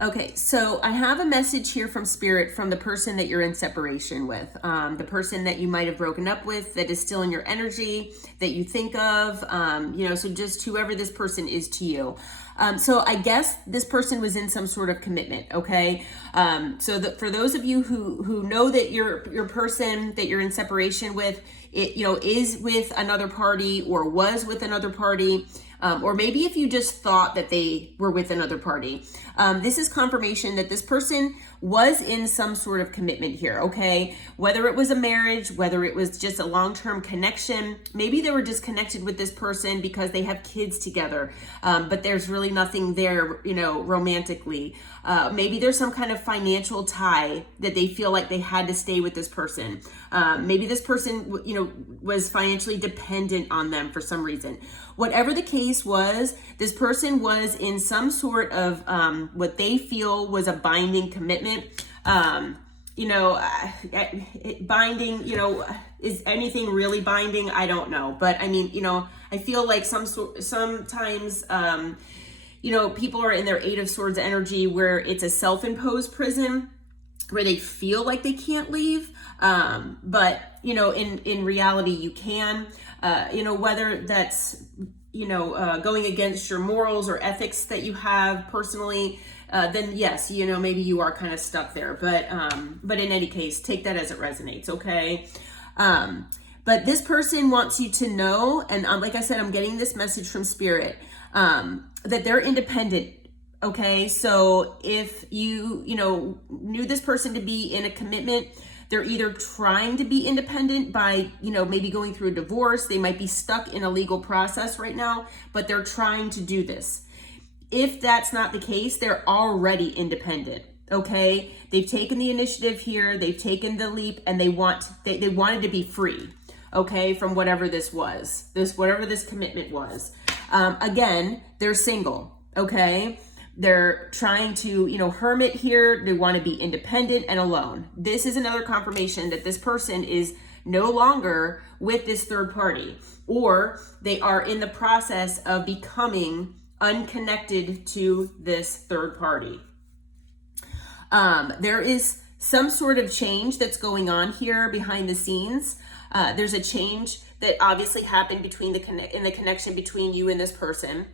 Okay, so I have a message here from Spirit from the person that you're in separation with, the person that you might have broken up with that is still in your energy that you think of, so just whoever this person is to you. So I guess this person was in some sort of commitment, okay? So that for those of you who know that your person that you're in separation with, is with another party or was with another party, or maybe if you just thought that they were with another party, this is confirmation that this person was in some sort of commitment here, okay? Whether it was a marriage, whether it was just a long-term connection, maybe they were just connected with this person because they have kids together, but there's really nothing there, romantically. Maybe there's some kind of financial tie that they feel like they had to stay with this person. Maybe this person, was financially dependent on them for some reason. Whatever the case was, this person was in some sort of what they feel was a binding commitment. Binding, is anything really binding? I don't know. But I mean, I feel like sometimes, people are in their Eight of Swords energy where it's a self-imposed prison where they feel like they can't leave. But, in reality, you can, whether that's, going against your morals or ethics that you have personally, then yes, maybe you are kind of stuck there. But in any case, take that as it resonates, okay? But this person wants you to know, and like I said, I'm getting this message from Spirit, that they're independent. Okay, so if you knew this person to be in a commitment, they're either trying to be independent by, maybe going through a divorce. They might be stuck in a legal process right now, but they're trying to do this. If that's not the case, they're already independent. Okay, they've taken the initiative here. They've taken the leap, and they wanted to be free. Okay, from whatever this was, whatever this commitment was. Again, they're single. Okay. They're trying to, hermit here. They want to be independent and alone. This is another confirmation that this person is no longer with this third party, or they are in the process of becoming unconnected to this third party. There is some sort of change that's going on here behind the scenes. There's a change that obviously happened in the connection between you and this person.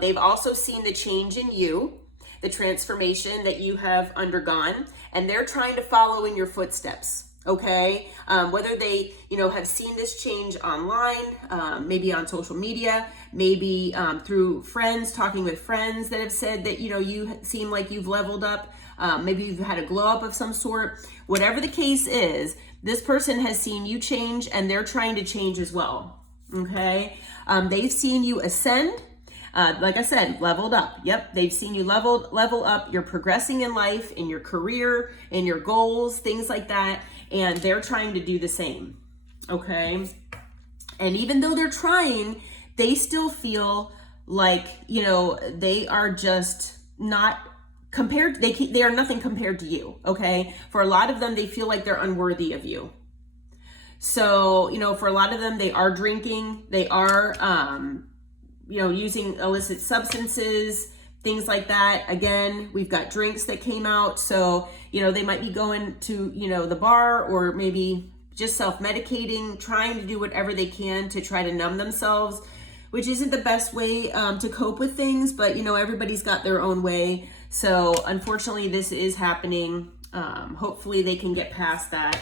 They've also seen the change in you, the transformation that you have undergone, and they're trying to follow in your footsteps. Okay, whether they, have seen this change online, maybe on social media, maybe through friends, talking with friends that have said that, you seem like you've leveled up. Maybe you've had a glow up of some sort. Whatever the case is, this person has seen you change, and they're trying to change as well. Okay, they've seen you ascend. Like I said, leveled up. Yep, they've seen you level up. You're progressing in life, in your career, in your goals, things like that. And they're trying to do the same. Okay. And even though they're trying, they still feel like, they are just not compared. They are nothing compared to you. Okay. For a lot of them, they feel like they're unworthy of you. So, for a lot of them, they are drinking. They are, using illicit substances, things like that. Again, we've got drinks that came out. So, they might be going to, the bar, or maybe just self-medicating, trying to do whatever they can to try to numb themselves, which isn't the best way to cope with things, but, everybody's got their own way. So unfortunately, this is happening. Hopefully they can get past that.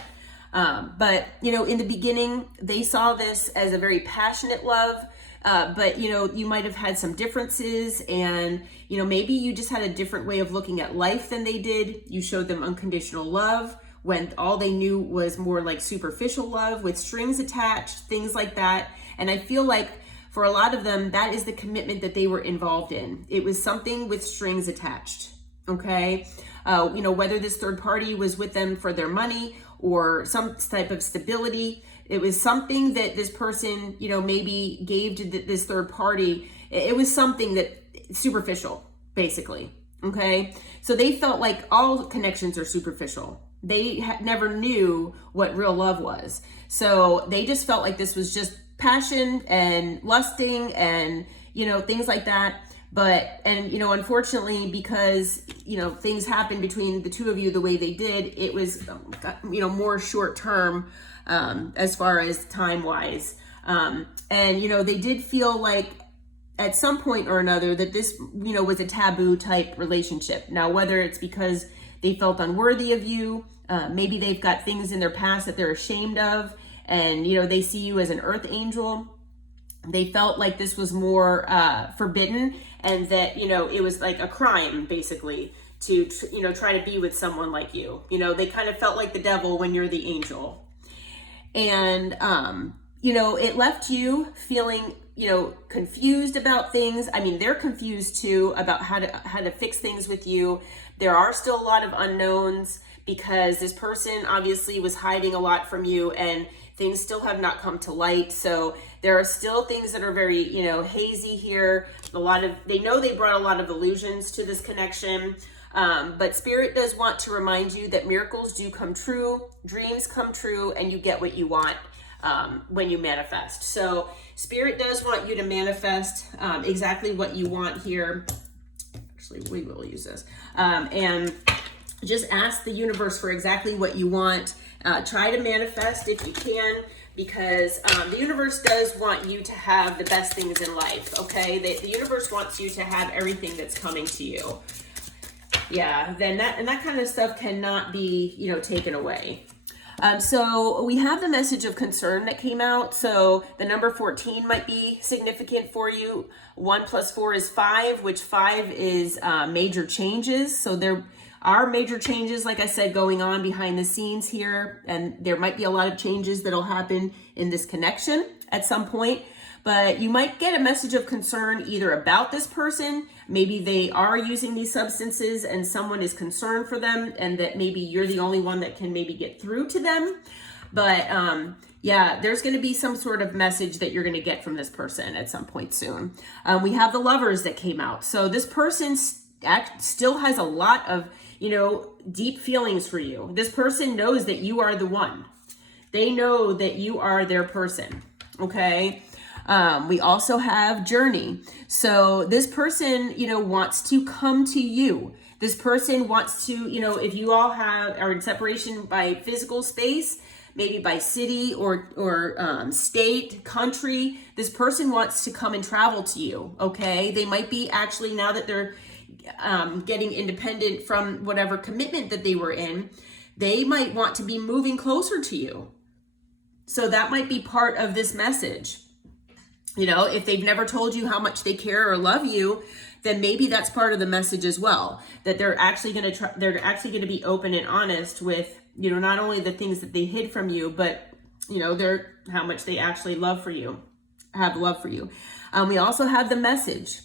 But, in the beginning, they saw this as a very passionate love. But, you might have had some differences, and, maybe you just had a different way of looking at life than they did. You showed them unconditional love when all they knew was more like superficial love with strings attached, things like that. And I feel like for a lot of them, that is the commitment that they were involved in. It was something with strings attached. Okay. Whether this third party was with them for their money or some type of stability, it was something that this person, maybe gave to this third party. It was something that superficial, basically. Okay. So they felt like all connections are superficial. They never knew what real love was. So they just felt like this was just passion and lusting and, things like that. And unfortunately, because things happened between the two of you the way they did, it was more short term, as far as time wise. And they did feel like at some point or another that this was a taboo type relationship. Now, whether it's because they felt unworthy of you, maybe they've got things in their past that they're ashamed of, and they see you as an earth angel. They felt like this was more forbidden, and that it was like a crime basically to try to be with someone like you. They kind of felt like the devil when you're the angel. And it left you feeling confused about things. I mean, they're confused too about how to fix things with you. There are still a lot of unknowns because this person obviously was hiding a lot from you, and things still have not come to light. So there are still things that are very, hazy here. They know they brought a lot of illusions to this connection. But Spirit does want to remind you that miracles do come true, dreams come true, and you get what you want when you manifest. So Spirit does want you to manifest exactly what you want here. Actually, we will use this. And just ask the universe for exactly what you want. Try to manifest if you can, because the universe does want you to have the best things in life, okay? The universe wants you to have everything that's coming to you. Yeah, then that kind of stuff cannot be, taken away. So we have the message of concern that came out. So the number 14 might be significant for you. 1 + 4 is 5, which 5 is major changes. So there are major changes, like I said, going on behind the scenes here. And there might be a lot of changes that'll happen in this connection at some point. But you might get a message of concern either about this person. Maybe they are using these substances and someone is concerned for them, and that maybe you're the only one that can maybe get through to them. But yeah, there's going to be some sort of message that you're going to get from this person at some point soon. We have the Lovers that came out. So this person still has a lot of, deep feelings for you. This person knows that you are the one. They know that you are their person. Okay. We also have Journey. So this person, wants to come to you. This person wants to, if you all are in separation by physical space, maybe by city or state, country, this person wants to come and travel to you. Okay. They might be actually, now that they're getting independent from whatever commitment that they were in, they might want to be moving closer to you. So that might be part of this message. If they've never told you how much they care or love you, then maybe that's part of the message as well. That they're actually going to be open and honest with, not only the things that they hid from you, but how much they actually have love for you. We also have the message.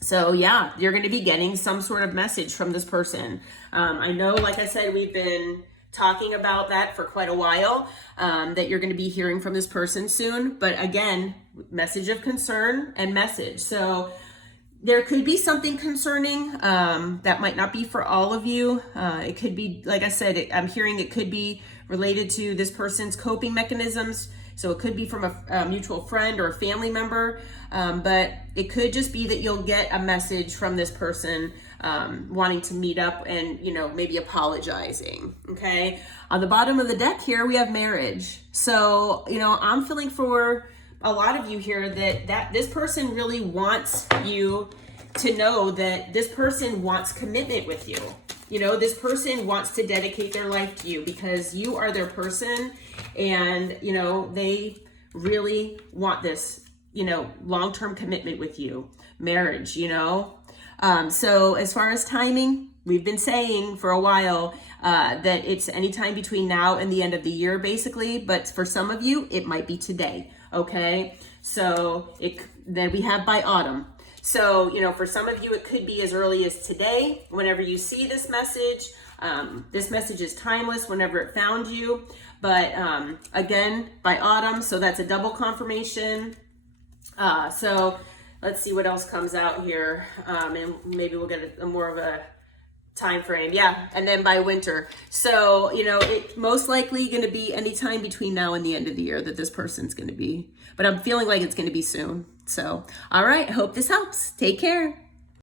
So yeah, you're going to be getting some sort of message from this person. I know, like I said, we've been talking about that for quite a while, that you're going to be hearing from this person soon. But again, message of concern and message. So there could be something concerning that might not be for all of you. It could be, like I said, I'm hearing it could be related to this person's coping mechanisms. So it could be from a mutual friend or a family member, but it could just be that you'll get a message from this person wanting to meet up and, maybe apologizing. Okay. On the bottom of the deck here, we have marriage. So, I'm feeling for a lot of you here that this person really wants you to know that this person wants commitment with you. This person wants to dedicate their life to you because you are their person, and, they really want this, long-term commitment with you, marriage, So as far as timing, we've been saying for a while that it's anytime between now and the end of the year, basically. But for some of you, it might be today. Okay. So then we have by autumn. So, for some of you, it could be as early as today, whenever you see this message. This message is timeless whenever it found you. But again, by autumn. So that's a double confirmation. So let's see what else comes out here. And maybe we'll get a more of a time frame. Yeah. And then by winter. So, you know, it most likely going to be anytime between now and the end of the year that this person's going to be, but I'm feeling like it's going to be soon. So, all right. Hope this helps. Take care.